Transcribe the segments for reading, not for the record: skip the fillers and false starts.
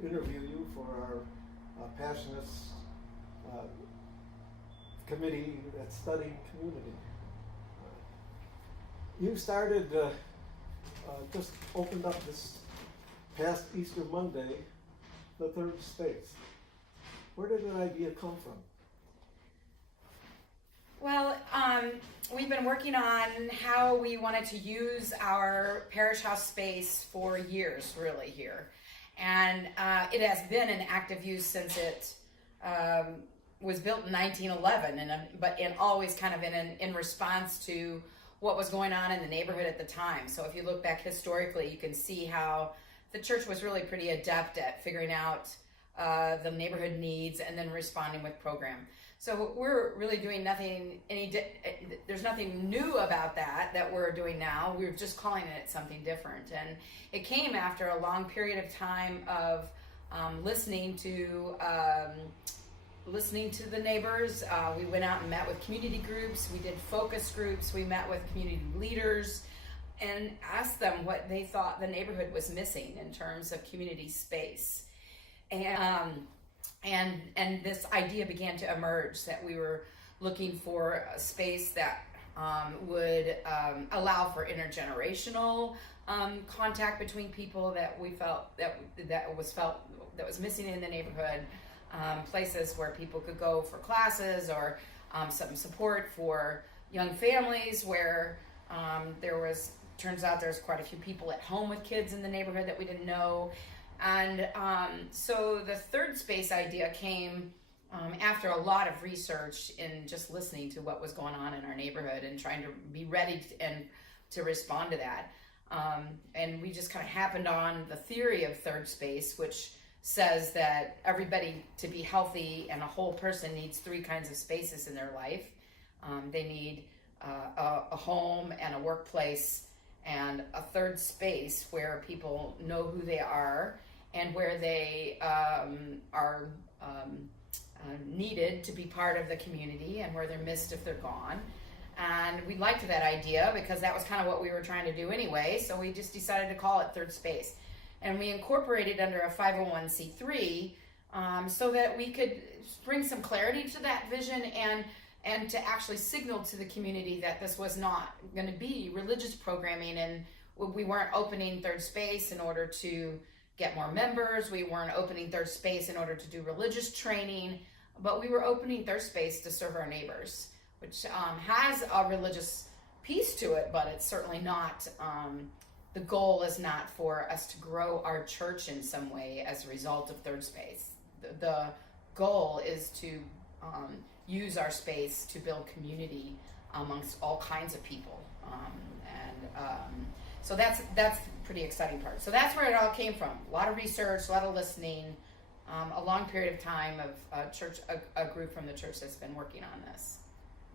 Interview you for our passionate committee that studied community. You started, just opened up this past Easter Monday, the third space. Where did that idea come from? Well, we've been working on how we wanted to use our parish house space for years, really, here. And it has been in active use since it was built in 1911, but always kind of in response to what was going on in the neighborhood at the time. So if you look back historically, you can see how the church was really pretty adept at figuring out the neighborhood needs and then responding with program. So we're really doing nothing, there's nothing new about that we're doing now. We're just calling it something different. And it came after a long period of time of listening to the neighbors. We went out and met with community groups. We did focus groups. We met with community leaders and asked them what they thought the neighborhood was missing in terms of community space. And this idea began to emerge that we were looking for a space that would allow for intergenerational contact between people that we felt that was missing in the neighborhood. Places where people could go for classes or some support for young families where turns out there's quite a few people at home with kids in the neighborhood that we didn't know. And so the third space idea came after a lot of research in just listening to what was going on in our neighborhood and trying to be ready to respond to that. And we just kind of happened on the theory of third space, which says that everybody, to be healthy and a whole person, needs three kinds of spaces in their life. They need a home and a workplace and a third space where people know who they are and where they are needed to be part of the community and where they're missed if they're gone. And we liked that idea because that was kind of what we were trying to do anyway, so we just decided to call it third space. And we incorporated under a 501c3 so that we could bring some clarity to that vision and to actually signal to the community that this was not going to be religious programming, and we weren't opening third space in order to get more members. We weren't opening third space in order to do religious training, but we were opening third space to serve our neighbors, which has a religious piece to it, but it's certainly not, the goal is not for us to grow our church in some way as a result of third space. The goal is to use our space to build community amongst all kinds of people. So that's the pretty exciting part. So that's where it all came from. A lot of research, a lot of listening, a long period of time of a group from the church that's been working on this.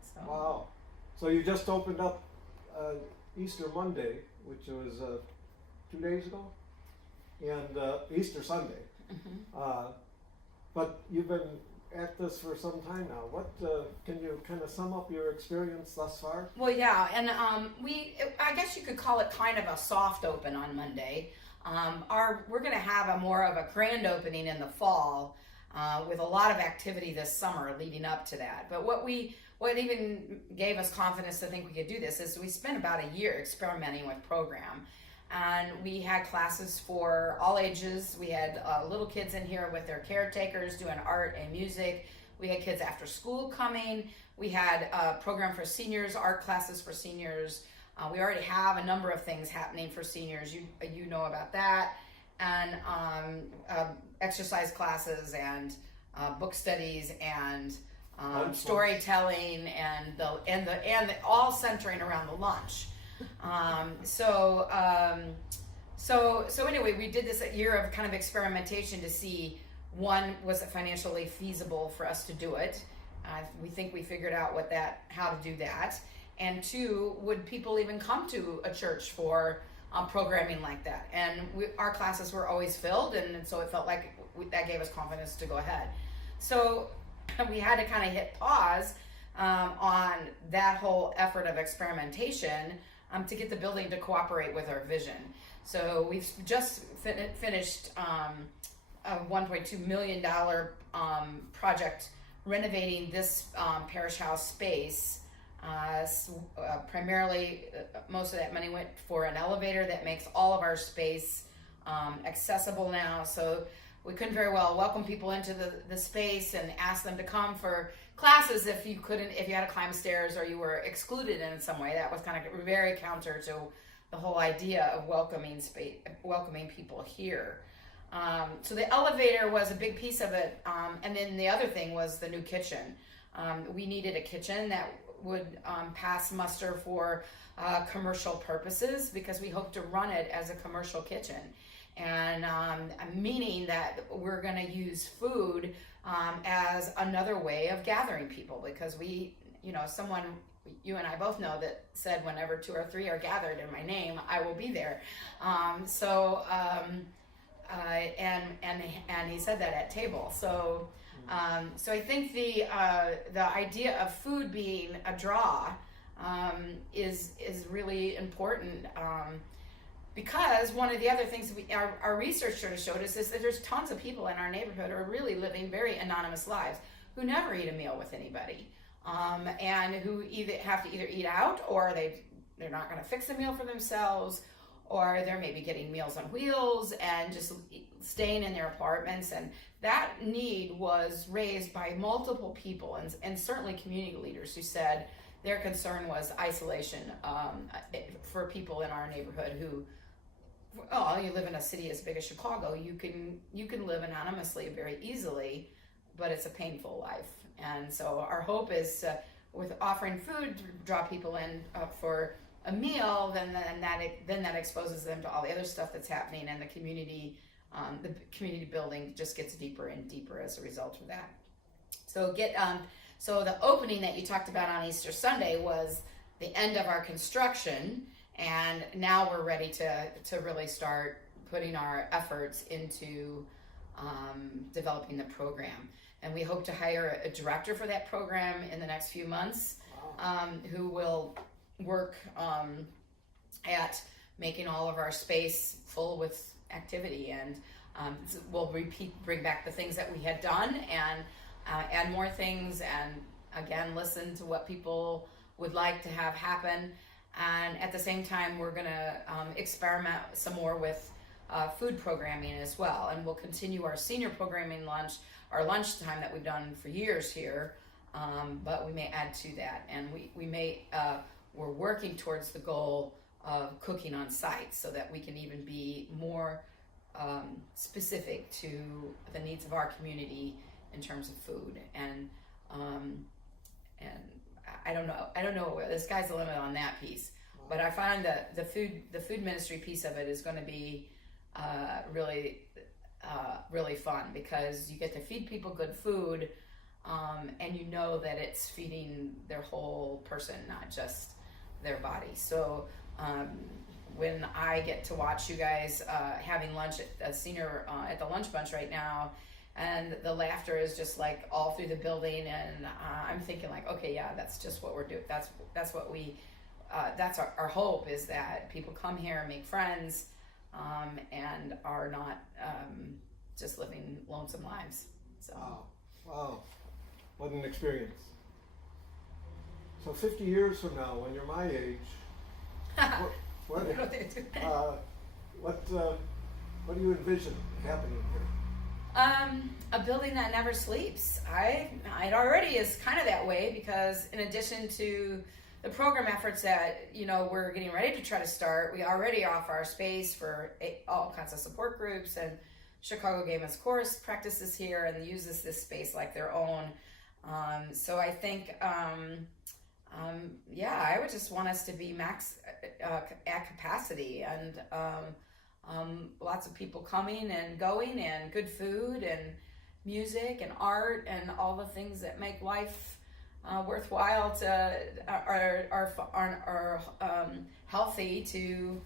So. Wow. So you just opened up Easter Monday, which was 2 days ago, and Easter Sunday. Mm-hmm. But you've been at this for some time now. What can you kind of sum up your experience thus far? Well, yeah, and I guess you could call it kind of a soft open on Monday. We're going to have more of a grand opening in the fall with a lot of activity this summer leading up to that. But what even gave us confidence to think we could do this is we spent about a year experimenting with program. and we had classes for all ages. We had little kids in here with their caretakers doing art and music. We had kids after school coming. We had a program for seniors, art classes for seniors. We already have a number of things happening for seniors. You know about that, and exercise classes and book studies and storytelling and the all centering around the lunch. So anyway, we did this a year of kind of experimentation to see, one, was it financially feasible for us to do it? We think we figured out how to do that. And two, would people even come to a church for programming like that? And our classes were always filled, and so it felt like that gave us confidence to go ahead. So we had to kind of hit pause on that whole effort of experimentation to get the building to cooperate with our vision. So we've just finished a $1.2 million project renovating this parish house space. Primarily, most of that money went for an elevator that makes all of our space accessible now. So we couldn't very well welcome people into the space and ask them to come for classes if you had to climb stairs or you were excluded in some way. That was kind of very counter to the whole idea of welcoming people here. So the elevator was a big piece of it, and then the other thing was the new kitchen. We needed a kitchen that would pass muster for commercial purposes, because we hope to run it as a commercial kitchen, and meaning that we're going to use food as another way of gathering people, because someone, you and I both know, that said, whenever 2 or 3 are gathered in my name, I will be there. And he said that at table. So I think the idea of food being a draw is really important, because one of the other things our research sort of showed us is that there's tons of people in our neighborhood who are really living very anonymous lives, who never eat a meal with anybody, and who either have to eat out, or they're not going to fix a meal for themselves, or they're maybe getting Meals on Wheels and just staying in their apartments. And that need was raised by multiple people, and certainly community leaders, who said their concern was isolation for people in our neighborhood who, you live in a city as big as Chicago, you can live anonymously very easily, but it's a painful life. And so our hope is, with offering food to draw people in for a meal, then that exposes them to all the other stuff that's happening, and the community building just gets deeper and deeper as a result of that. So the opening that you talked about on Easter Sunday was the end of our construction, and now we're ready to really start putting our efforts into developing the program. And we hope to hire a director for that program in the next few months, who will work at making all of our space full with activity, and we'll bring back the things that we had done, and add more things, and again listen to what people would like to have happen. And at the same time, we're going to experiment some more with food programming as well, and we'll continue our senior programming our lunchtime that we've done for years here, but we may add to that, and we're working towards the goal of cooking on site, so that we can even be more specific to the needs of our community in terms of food. And I don't know, the sky's the limit on that piece, but I find that the food ministry piece of it is going to be really fun, because you get to feed people good food, and you know that it's feeding their whole person, not just their body. So when I get to watch you guys having lunch at the lunch bunch right now, and the laughter is just like all through the building, and I'm thinking like, okay, yeah, that's just what we're doing. That's what we that's our hope, is that people come here and make friends, and are not just living lonesome lives. So wow, what an experience. So 50 years from now, when you're my age, What do you envision happening here? A building that never sleeps. It already is kind of that way, because in addition to the program efforts that, you know, we're getting ready to try to start, we already offer our space for all kinds of support groups, and Chicago Game and Chorus practices here and uses this space like their own. So I think, I would just want us to be max at capacity, and lots of people coming and going, and good food and music and art and all the things that make life worthwhile are healthy to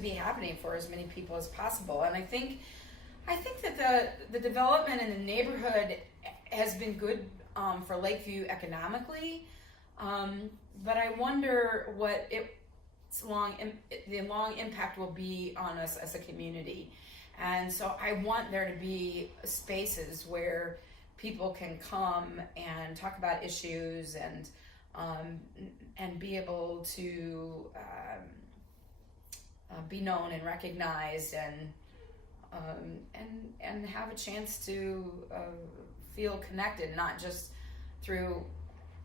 be happening for as many people as possible. And I think that the development in the neighborhood has been good for Lakeview economically, but I wonder what the long impact will be on us as a community. And so I want there to be spaces where people can come and talk about issues and be able to be known and recognized, and have a chance to feel connected, not just through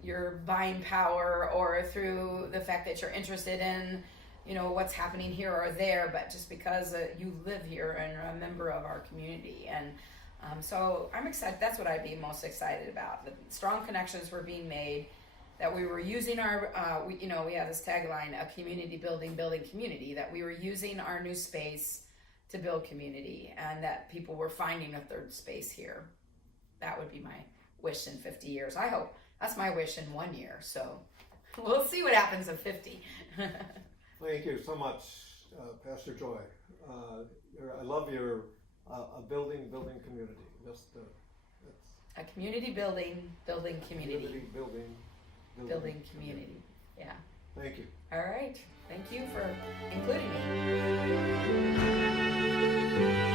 your buying power or through the fact that you're interested in, you know, what's happening here or there, but just because you live here and are a member of our community. And so I'm excited. That's what I'd be most excited about. The strong connections were being made, that we were using our, we have this tagline, a community building community, that we were using our new space to build community, and that people were finding a third space here. That would be my wish in 50 years. I hope that's my wish in 1 year. So we'll see what happens in 50. Thank you so much, Pastor Joy. I love your building community. Just a community building community. Building community. Yeah. Thank you. All right. Thank you for including me.